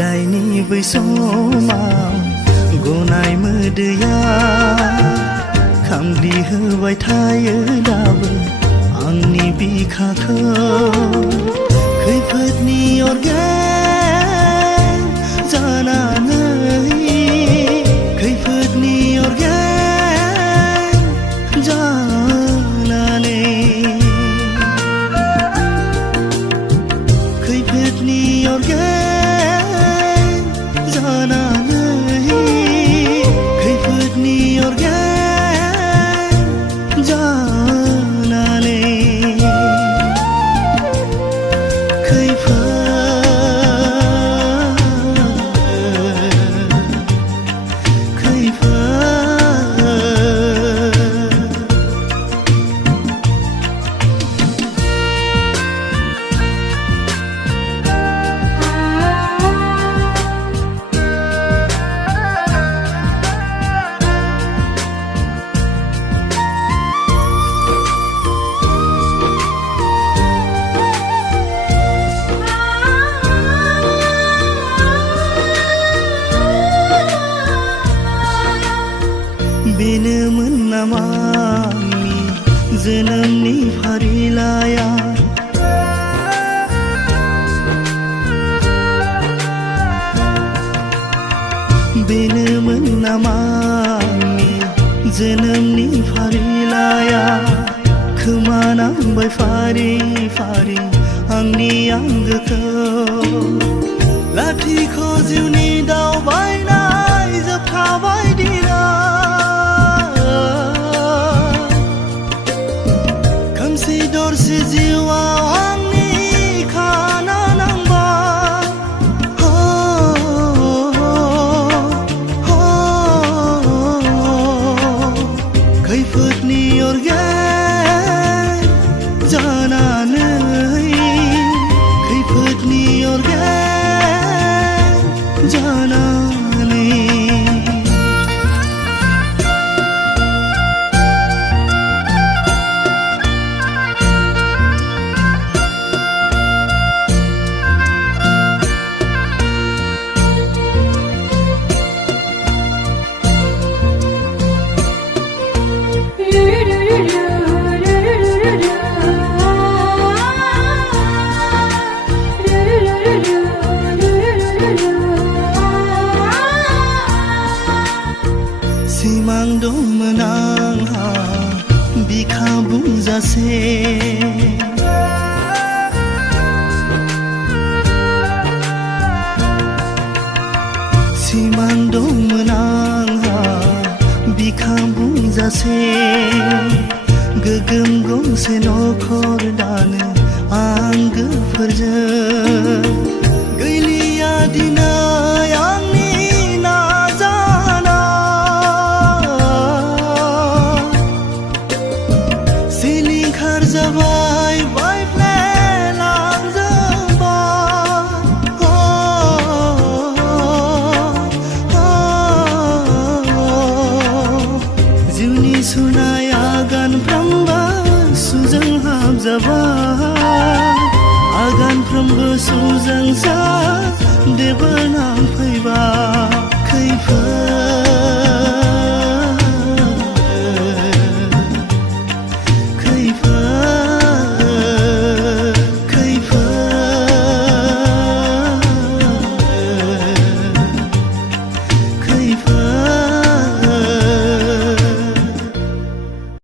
बिदायनि बै समाव गनाय मोदैया खामग्लिहोबाय थायो दाबो आंनि बिखाखौ खैफोदनि अरगें जानानै खैफोदनि अरगें जानानै खैफोदनि अरगें जानानै खैफोदनि अरगें जानानै बेनोमोन नामा आंनि जोनोमनि फारिलाइया बेनोमोन नामा आंनि जोनोमनि फारिलाइया खोमानांबाय फारि फारि आंनि आंगोखौ लाथिख' जिउनि दावबायनाय जोबखाबाय दिना खोमसि दरसे जिउआव आंनि खाना नांबाय खैफोदनि अरगें जानानै खैफोदनि अरगें जानानै सिमां दंमोन आंहा बिखा बुंजासे सिमां दंमोन आंहा बिखा बुंजासे गोगोम गंसे नखर दानो आंगोफोरजों गैलिया दिनै जाबाय बायफ्लेलांजोबबाय जिउनि सुनाय आगानफ्रोमबो सुजों हाबजाबाय आगानफ्रोमबो सुजोंसो देबोनांफैबाय